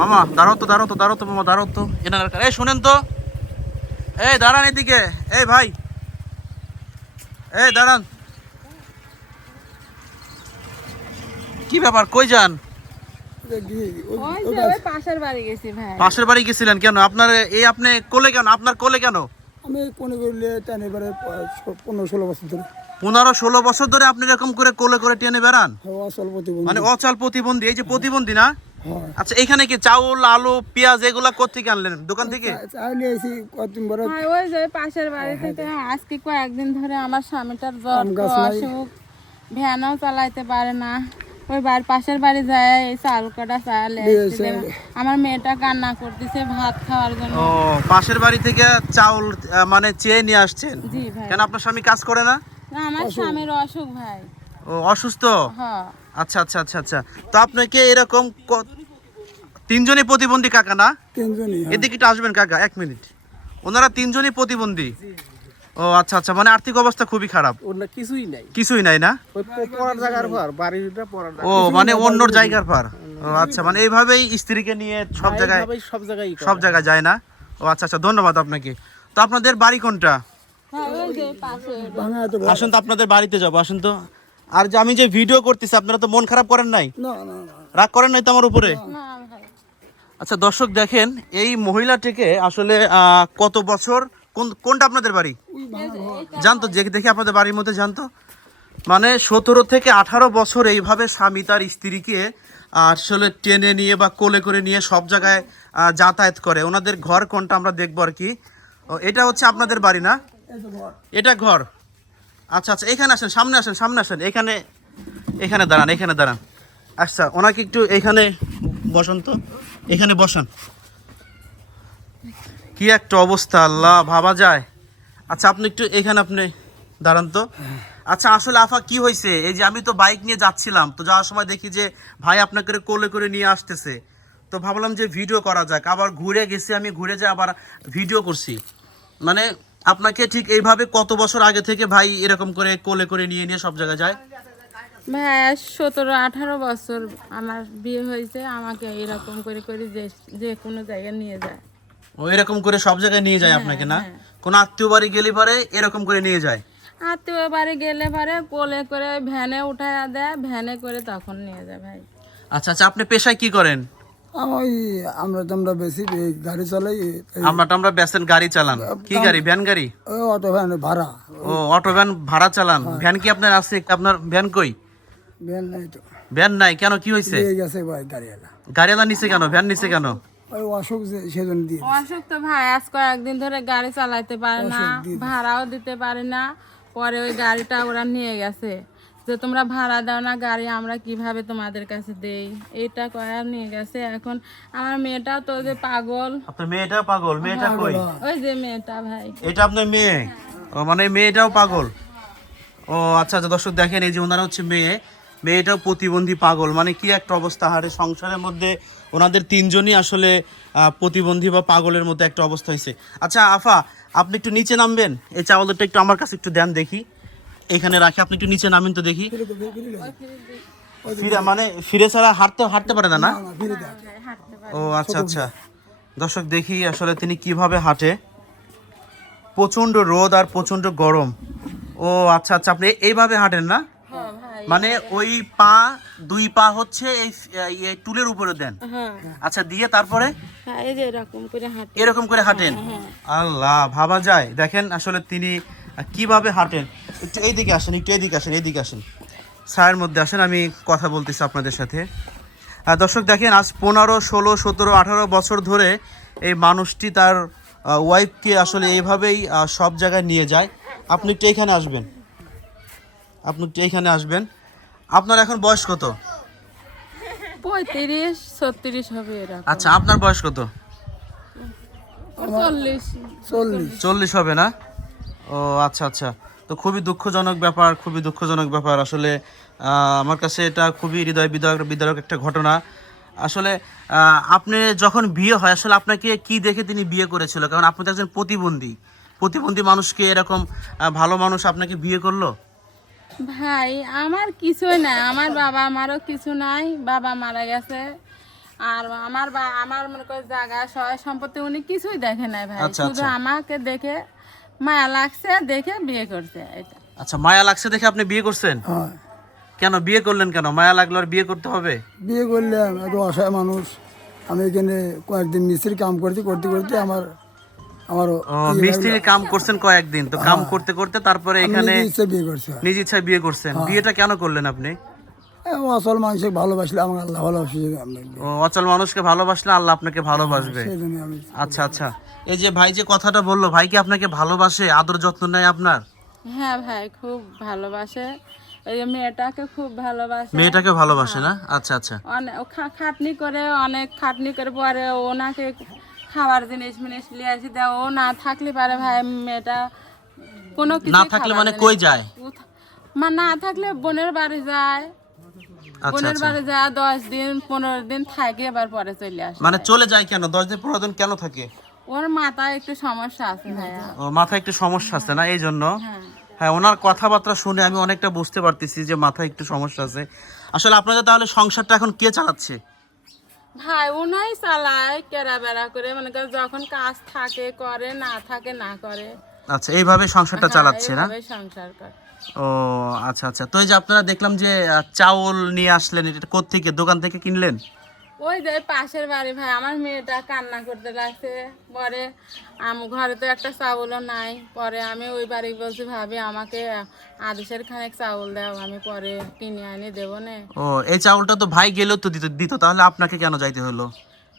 মামা দাঁড়াও তো দাঁড়াও তো দাঁড়াও তো মামা দাঁড়াও তো। এনার এই শুনেন তো। এই দাঁড়ান এদিকে। এই ভাই। এই দাঁড়ান। কি ব্যাপার? কই যান? ওই যে ওই পাশের বাড়ি গেছি ভাই। পাশের বাড়ি গেছিলেন কেন? আপনার এই আপনি কোলে কেন? আপনার কোলে কেন? আমি কোনে করলে টানে এবারে পনেরো ষোলো বছর ধরে। পনেরো ষোলো বছর ধরে আপনি এরকম করে কোলে করে টেনে বেড়ান? অসল মানে অচল প্রতিবন্ধী এই যে প্রতিবন্ধী না? হ্যাঁ আচ্ছা এখানে কি চাউল আলু পেঁয়াজ এগুলা কোথেকে আনলেন? দোকান থেকে? চাইলে এসি কতদিন বড় হ্যাঁ ওই যে পাশের বাড়ি থেকে আজকে কয়েকদিন ধরে আমার স্বামীটার জ্বর। অসুখ। ভ্যানও চালাইতে পারে না। ওই বাড়ির পাশের বাড়ি যায় এই চাল কটা চাল আমার মেয়েটা কান্না করতেছে ভাত খাওয়ার জন্য। ও পাশের বাড়ি থেকে চাউল মানে চেয়ে নিয়ে আসছেন? জি ভাই। কেন আপনার স্বামী কাজ করে না? না আমার স্বামীর অসুখ ভাই। ও অসুস্থ? হ্যাঁ। আচ্ছা আচ্ছা আচ্ছা আচ্ছা। তো আপনাকে এরকম তিনজনই প্রতিবন্ধী কাকা না? তিনজনই হ্যাঁ। এদিকে একটু আসবেন কাকা এক মিনিট। ওনারা তিনজনই প্রতিবন্ধী। ও আচ্ছা আচ্ছা মানে আর্থিক অবস্থা খুবই খারাপ। কিছুই নাই। কিছুই নাই না? ও মানে অন্যর জায়গার পার ও আচ্ছা মানে এইভাবেই স্ত্রীকে নিয়ে সব জায়গায় সব জায়গায় সব জায়গায় যায় না? ও আচ্ছা আচ্ছা ধন্যবাদ আপনাকে। তো আপনাদের বাড়ি কোনটা? হ্যাঁ ওই যে পাশে ভাঙা তো আসুন তো আপনাদের বাড়িতে যাব আসুন তো। আর যে আমি যে ভিডিও করতেছি আপনারা তো মন খারাপ করেন নাই? না না না। রাগ করেন নাই তো আমার উপরে? আচ্ছা দর্শক দেখেন, এই মহিলাটিকে আসলে কত বছর, কোন, কোনটা আপনাদের বাড়ি? জানতো, যে দেখি আপনাদের বাড়ির মধ্যে জানতো? মানে সতেরো থেকে আঠারো বছর এইভাবে স্বামী তার স্ত্রীকে আসলে টেনে নিয়ে বা কোলে করে নিয়ে সব জায়গায় যাতায়াত করে। ওনাদের ঘর কোনটা আমরা দেখব আর কি। এটা হচ্ছে আপনাদের বাড়ি না? এটা ঘর। আচ্ছা আচ্ছা এখানে আসেন, সামনে আসেন সামনে আসেন। এখানে এখানে দাঁড়ান এখানে দাঁড়ান। আচ্ছা ওনাকে একটু এখানে বসন তো। এখানে বসান। কি একটা অবস্থা, আল্লাহ, ভাবা যায়। আচ্ছা আপনি একটু এখানে আপনি দাঁড়ান তো। আচ্ছা আসলে আফা, কি হয়েছে এই যে আমি তো বাইক নিয়ে যাচ্ছিলাম, তো যাওয়ার সময় দেখি যে ভাই আপনাকে কোলে করে নিয়ে আসতেছে। তো ভাবলাম যে ভিডিও করা যাক। আবার ঘুরে গেছি, আমি ঘুরে যে আবার ভিডিও করছি। মানে আপনাকে ঠিক এইভাবে কত বছর আগে থেকে ভাই এরকম করে কোলে করে নিয়ে নিয়ে সব জায়গায় যায়? ভাই সতেরো আঠারো বছর আমার বিয়ে হয়েছে আমাকে এরকম করে করে যে যে কোনো জায়গায় নিয়ে যায়। ও এরকম করে সব জায়গায় নিয়ে যায় আপনাকে না? কোন আত্মীয় বাড়ি গেলে পরে এরকম করে নিয়ে যায়? আত্মীয় বাড়ি গেলে পরে কোলে করে ভ্যানে উঠায় দেয় ভ্যানে করে তখন নিয়ে যায় ভাই। আচ্ছা আচ্ছা আপনি পেশায় কি করেন? আমি আমরা আমরা বেশি গাড়ি চালাই আমরা আমরা বেসেন গাড়ি চালান। কি গাড়ি ভ্যান গাড়ি? ওই অটো ভ্যান ভাড়া। ও অটো ভ্যান ভাড়া চালান। ভ্যান কি আপনার আছে? আপনার ভ্যান কই? ভ্যান নাই তো। ভ্যান নাই কেন? কি হয়েছে দিয়ে গেছে ভাই গাড়িওয়ালা। গাড়িওয়ালা নিচে কেন? ভ্যান নিচে কেন? ওই অসুখ যে সেজন্য দিয়ে অসুখ তো ভাই আজ কয়েকদিন ধরে গাড়ি চালাইতে পারে না ভাড়াও দিতে পারে না পরে ওই গাড়িটা ওরা নিয়ে গেছে। যে তোমরা ভাড়া দাও না গাড়ি আমরা কীভাবে তোমাদের কাছে দেই? এটা কয়া নিয়ে গেছে। এখন আমার মেয়েটাও তো যে পাগল। আপনার মেয়েটা পাগল? মেয়েটা কই? ওই যে মেয়েটা ভাই। এটা আপনার মেয়ে? ও মানে মেয়েটাও পাগল? ও আচ্ছা আচ্ছা দর্শক দেখেন এই যে ওনারা হচ্ছে মেয়ে। মেয়েটাও প্রতিবন্ধী পাগল। মানে কি একটা অবস্থা? হারে সংসারের মধ্যে ওনাদের তিনজনই আসলে প্রতিবন্ধী বা পাগলের মধ্যে একটা অবস্থা হয়েছে আচ্ছা আফা, আপনি একটু নিচে নামবেন। এই চাউলটা একটু আমার কাছে একটু দেন দেখি। এখানে রাখি, আপনি একটু নিচে নামেন তো দেখি। মানে ফিরে ছাড়া হাঁটতে হাঁটতে পারে না না? ও আচ্ছা আচ্ছা। দর্শক, দেখি আসলে তিনি কীভাবে হাঁটে। প্রচণ্ড রোদ আর প্রচণ্ড গরম। ও আচ্ছা আচ্ছা আপনি এইভাবে হাঁটেন না? মানে ওই পা দুই পা হচ্ছে এই টুলের উপরে দেন। হ্যাঁ। আচ্ছা দিয়ে তারপরে? হ্যাঁ এরকম করে হাঁটেন। আল্লাহ ভাবা যায়। দেখেন আসলে তিনি কীভাবে হাঁটেন। একটু এইদিকে আসেন একটু এইদিকে আসেন এইদিকে আসেন। ছায়ের মধ্যে আসেন আমি কথা বলতেছি আপনাদের সাথে। দর্শক দেখেন আজ পনেরো ষোলো সতেরো আঠারো বছর ধরে এই মানুষটি তার ওয়াইফকে আসলে এইভাবেই সব জায়গায় নিয়ে যায়। আপনি একটু এখানে আসবেন। আপনি একটু এইখানে আসবেন। আপনার এখন বয়স কত? পঁয়ত্রিশ ছত্রিশ হবে এরকম। আচ্ছা আপনার বয়স কত? চল্লিশ। চল্লিশ। চল্লিশ হবে না? ও আচ্ছা আচ্ছা। তো খুবই দুঃখজনক ব্যাপার খুবই দুঃখজনক ব্যাপার। আসলে আমার কাছে এটা খুবই হৃদয় বিদারক বিদারক একটা ঘটনা। আসলে আপনি যখন বিয়ে হয় আসলে আপনাকে কি দেখে তিনি বিয়ে করেছিল? কারণ আপনি তো একজন প্রতিবন্ধী। প্রতিবন্ধী মানুষকে এরকম ভালো মানুষ আপনাকে বিয়ে করল? ভাই আমার কিছুই নাই। আমার বাবা আমারও কিছু নাই। বাবা মারা গেছে। আর আমার বা আমার মনে করে জায়গা সহায় সম্পত্তি উনি কিছুই দেখে নাই ভাই। আচ্ছা, শুধু আচ্ছা। আমাকে দেখে মায়া লাগছে দেখে বিয়ে করছে এটা। আচ্ছা মায়া লাগছে দেখে আপনি বিয়ে করছেন? হ্যাঁ। কেন বিয়ে করলেন কেন? মায়া লাগল আর বিয়ে করতে হবে? বিয়ে করলে একটু অসহায় মানুষ। আমি এখানে কয়েকদিন মিস্ত্রি কাম করতে করতে করতে আমার আমার ও মিস্ত্রির কাম করছেন কয়েকদিন। তো কাম করতে করতে তারপরে এখানে বিয়ে করছে। নিজ ইচ্ছায় বিয়ে করছেন। বিয়েটা কেন করলেন আপনি? আসল মানুষকে ভালোবাসলে আমার আল্লাহ ভালোবাসি অচল মানুষকে ভালোবাসলে আল্লাহ আপনাকে ভালোবাসবে। আমি আচ্ছা আচ্ছা। এই যে ভাই যে কথাটা বলল ভাই কি আপনাকে ভালোবাসে? আদর যত্ন নেয় আপনার? হ্যাঁ ভাই খুব ভালোবাসে। এই মেয়েটাকে খুব ভালোবাসে। মেয়েটাকে ভালোবাসে না? আচ্ছা আচ্ছা। অনেক খাটনি করে অনেক খাটনি করে পরে ওনাকে খাবার জিনিস মিনিস নিয়ে আসি। দেয় ও না থাকলে পারে ভাই মেয়েটা কোনো কিছু না থাকলে মানে কই যায়? মা না থাকলে বোনের বাড়ি যায়। আচ্ছা বোনের আচ্ছা। বাড়ি যায় দশ দিন পনেরো দিন থাকে এবার পরে চলে আসে। মানে চলে যায় কেন? দশ দিন পনেরো দিন কেন থাকে? ওর মাথায় একটু সমস্যা আছে ভাইয়া। ও মাথায় একটু সমস্যা আছে না? এই জন্য? হ্যাঁ। হ্যাঁ ওনার কথাবার্তা শুনে আমি অনেকটা বুঝতে পারতেছি যে মাথায় একটু সমস্যা আছে। আসলে আপনাদের তাহলে সংসারটা এখন কে চালাচ্ছে? ভাই ওনাই চালায় কেরা বেড়া করে মনে যখন কাজ থাকে করে না থাকে না করে। আচ্ছা এইভাবে সংসারটা হ্যাঁ, চালাচ্ছে না? সংসার করে। ও আচ্ছা আচ্ছা। তো এই যে আপনারা দেখলাম যে চাউল নিয়ে আসলেন এটা কোত্থেকে? দোকান থেকে কিনলেন? ওই যে পাশের বাড়ি, ভাই, আমার মেয়েটা কান্না করতে লাগছে। পরে আম, ঘরে তো একটা চাউলও নাই। পরে আমি ওই বাড়ি বলছি, ভাবি, আমাকে আদেশের খানেক চাউল দাও, আমি পরে কিনে আনি, দেবো না। ও, এই চাউলটা তো ভাই গেলেও তো দিত দিত। তাহলে আপনাকে কেন যাইতে হলো?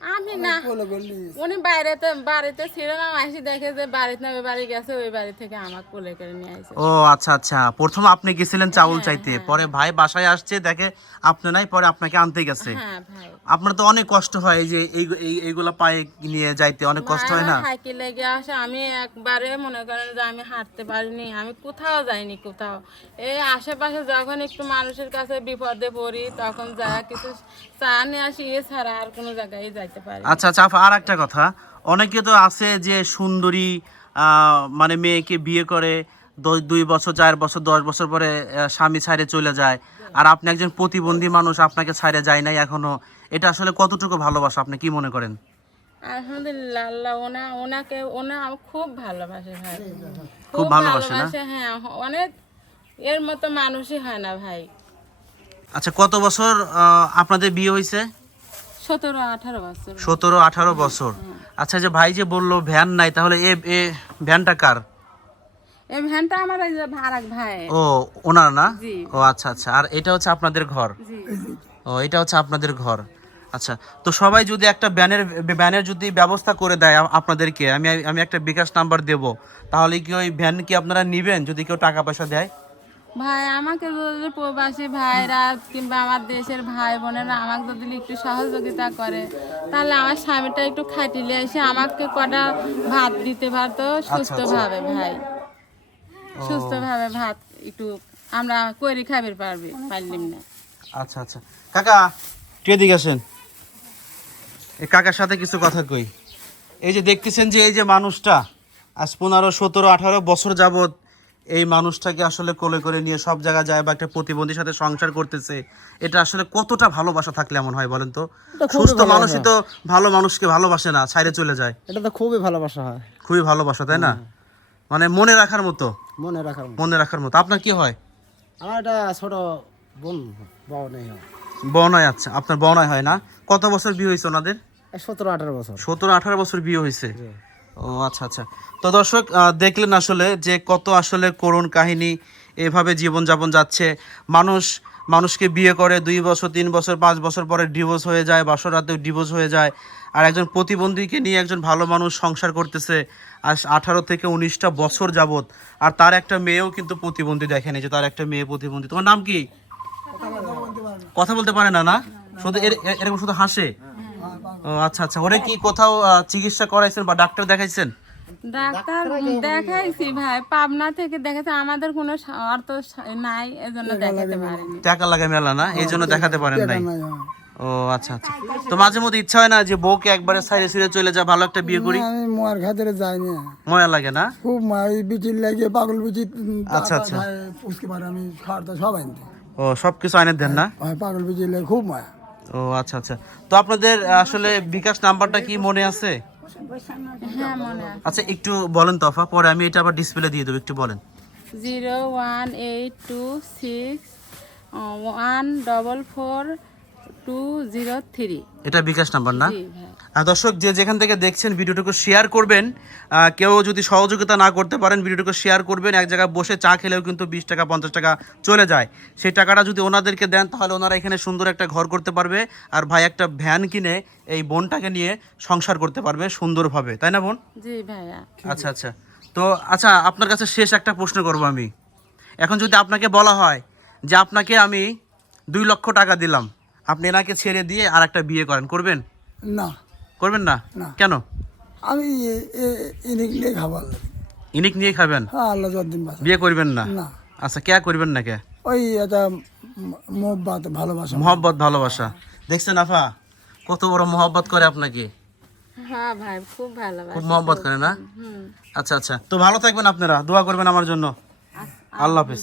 আমি না। উনি বাইরেতে বাড়িতে ছিল না আসি দেখে যে বাড়িতে না বাড়ি গেছে ওই বাড়ি থেকে আমাকে কোলে করে নিয়ে আসে ও আচ্ছা আচ্ছা। প্রথম আপনি গেছিলেন চাউল চাইতে। পরে ভাই বাসায় আসছে দেখে আপনি নাই পরে আপনাকে আনতে গেছে। হ্যাঁ আপনার তো অনেক কষ্ট হয় যে এই এই- এইগুলা পায়ে নিয়ে যাইতে অনেক কষ্ট হয় না? সাইকেল লেগে আসে আমি একবারে মনে করেন যে আমি হাঁটতে পারিনি আমি কোথাও যাইনি কোথাও। এই আশেপাশে যখন একটু মানুষের কাছে বিপদে পড়ি তখন যা কিছু চা নিয়ে আসি এছাড়া আর কোনো জায়গায় পারি। আচ্ছা আচ্ছা আর একটা কথা। অনেকে তো আছে যে সুন্দরী মানে মেয়েকে বিয়ে করে দুই বছর চার বছর দশ বছর পরে স্বামী ছাড়ে চলে যায়। আর আপনি একজন প্রতিবন্ধী মানুষ আপনাকে ছাড়ে যায় নাই এখনও। এটা আসলে কতটুকু ভালোবাসা? আপনি কি মনে করেন? আলহামদুলিল্লাহ আল্লাহ ওনা ওনাকে ওনা খুব ভালোবাসে ভাই। খুব ভালোবাসে না? হ্যাঁ অনেক এর মতো মানুষই হয় না ভাই। আচ্ছা কত বছর আপনাদের বিয়ে হয়েছে সতেরো আঠারো বছর। আচ্ছা যে ভাই যে বলল ভ্যান নাই তাহলে এ এ ভ্যানটা কার? এই ভ্যানটা আমার এই ভাই। ও ওনার না? ও আচ্ছা আচ্ছা। আর এটা হচ্ছে আপনাদের ঘর? ও এটা হচ্ছে আপনাদের ঘর। আচ্ছা তো সবাই যদি একটা ব্যানের ব্যানের যদি ব্যবস্থা করে দেয় আপনাদেরকে আমি আমি একটা বিকাশ নাম্বার দেব। তাহলে কি ওই ভ্যান কি আপনারা নিবেন? যদি কেউ টাকা পয়সা দেয়? ভাই আমাকে যদি প্রবাসী ভাইরা কিংবা আমার দেশের ভাই বোনেরা আমাকে যদি একটু সহযোগিতা করে। তাহলে আমার স্বামীটা একটু খাটিলে এসে আমাকে কটা ভাত দিতে পারতো সুস্থভাবে ভাই। সুস্থভাবে ভাত একটু আমরা করি খাবার পারবি পারলিম না। আচ্ছা আচ্ছা। কাকা কে দিকে আসেন। এই কাকার সাথে কিছু কথা কই। এই যে দেখতেছেন যে এই যে মানুষটা আজ পনেরো সতেরো আঠারো বছর যাবত এই মানুষটাকে আসলে কোলে করে নিয়ে সব জায়গায় যায় বা একটা প্রতিবন্ধীর সাথে সংসার করতেছে এটা আসলে কতটা ভালোবাসা থাকলে এমন হয় বলেন তো? সুস্থ মানুষই তো ভালো মানুষকে ভালোবাসে না ছাইরে চলে যায়। এটা তো খুবই ভালোবাসা হয়। খুবই ভালোবাসা তাই না? মানে মনে রাখার মতো। মনে রাখার মতো। মনে রাখার মতো। আপনার কি হয়? আমার একটা ছোট বোন হয়। বনয় আচ্ছা আপনার বনয় হয় না? কত বছর বিয়ে হয়েছে ওনাদের? সতেরো আঠারো বছর। সতেরো আঠারো বছর বিয়ে হয়েছে। ও আচ্ছা আচ্ছা। তো দর্শক দেখলেন আসলে যে কত আসলে করুণ কাহিনী এভাবে জীবনযাপন যাচ্ছে। মানুষ মানুষকে বিয়ে করে দুই বছর তিন বছর পাঁচ বছর পরে ডিভোর্স হয়ে যায় বাসর রাতেও ডিভোর্স হয়ে যায়। আর একজন প্রতিবন্ধীকে নিয়ে একজন ভালো মানুষ সংসার করতেছে আর আঠারো থেকে উনিশটা বছর যাবত আর তার একটা মেয়েও কিন্তু প্রতিবন্ধী দেখেনি যে তার একটা মেয়ে প্রতিবন্ধী। তোমার নাম কি? কথা বলতে পারে না না? শুধু এর- এর- এরকম শুধু হাসে? ও আচ্ছা আচ্ছা। ওরে কি কোথাও চিকিৎসা করাইছেন বা ডাক্তার দেখাইছেন? ডাক্তার দেখাইছি ভাই পাবনা থেকে দেখাতে আমাদের কোনো অর্থ নাই এজন্য দেখাতে পারিনি। টাকা লাগে মেলা না? এই জন্য দেখাতে পারেন নাই? হ্যাঁ। ও আচ্ছা আচ্ছা। তো মাঝে মধ্যে ইচ্ছা হয় না যে বউকে একবারে সাইডে সিরে চলে যা ভালো একটা বিয়ে করি? আমি মোয়ার খাতিরে যাইনি ময়া লাগে না? খুব মা এই বিচির লাগে পাগল বিচি আচ্ছা, আচ্ছা। পুষতে পারে আমি খাওয়াতে সব আনতে ও সব কিছু আইনের দেন না? পাগল বিচির লাগে খুব মায়া। ও আচ্ছা আচ্ছা। তো আপনাদের আসলে বিকাশ নাম্বারটা কি মনে আছে? হ্যাঁ আচ্ছা একটু বলেন তফা পরে আমি এটা আবার ডিসপ্লে দিয়ে দেবো একটু বলেন। Zero one eight two six one double four two zero three এটা বিকাশ নাম্বার না? জি দর্শক যে যেখান থেকে দেখছেন ভিডিওটুকু শেয়ার করবেন কেউ যদি সহযোগিতা না করতে পারেন ভিডিওটুকু শেয়ার করবেন এক জায়গায় বসে চা খেলেও কিন্তু বিশ টাকা পঞ্চাশ টাকা চলে যায়। সেই টাকাটা যদি ওনাদেরকে দেন তাহলে ওনারা এখানে সুন্দর একটা ঘর করতে পারবে আর ভাই একটা ভ্যান কিনে এই বোনটাকে নিয়ে সংসার করতে পারবে সুন্দরভাবে। তাই না বোন? জি ভাইয়া। আচ্ছা আচ্ছা। তো আচ্ছা আপনার কাছে শেষ একটা প্রশ্ন করব আমি। এখন যদি আপনাকে বলা হয় যে আপনাকে আমি দুই লক্ষ টাকা দিলাম আপনি এনাকে ছেড়ে দিয়ে আর একটা বিয়ে করেন করবেন? না। করবেন না? না। কেন? আমি ইনিক নিয়ে খাবার ইনিক নিয়ে খাবেন? হ্যাঁ আল্লাহ যতদিন বাঁচা। বিয়ে করবেন না? না। আচ্ছা কে করবেন না কে ওই এটা মোহব্বাত ভালোবাসা। মোহব্বত ভালোবাসা। দেখছেন আফা কত বড় মোহব্বত করে আপনাকে। হ্যাঁ ভাই খুব ভালো খুব মোহব্বত করে না? আচ্ছা আচ্ছা। তো ভালো থাকবেন আপনারা দোয়া করবেন আমার জন্য। আল্লাহ হাফিজ।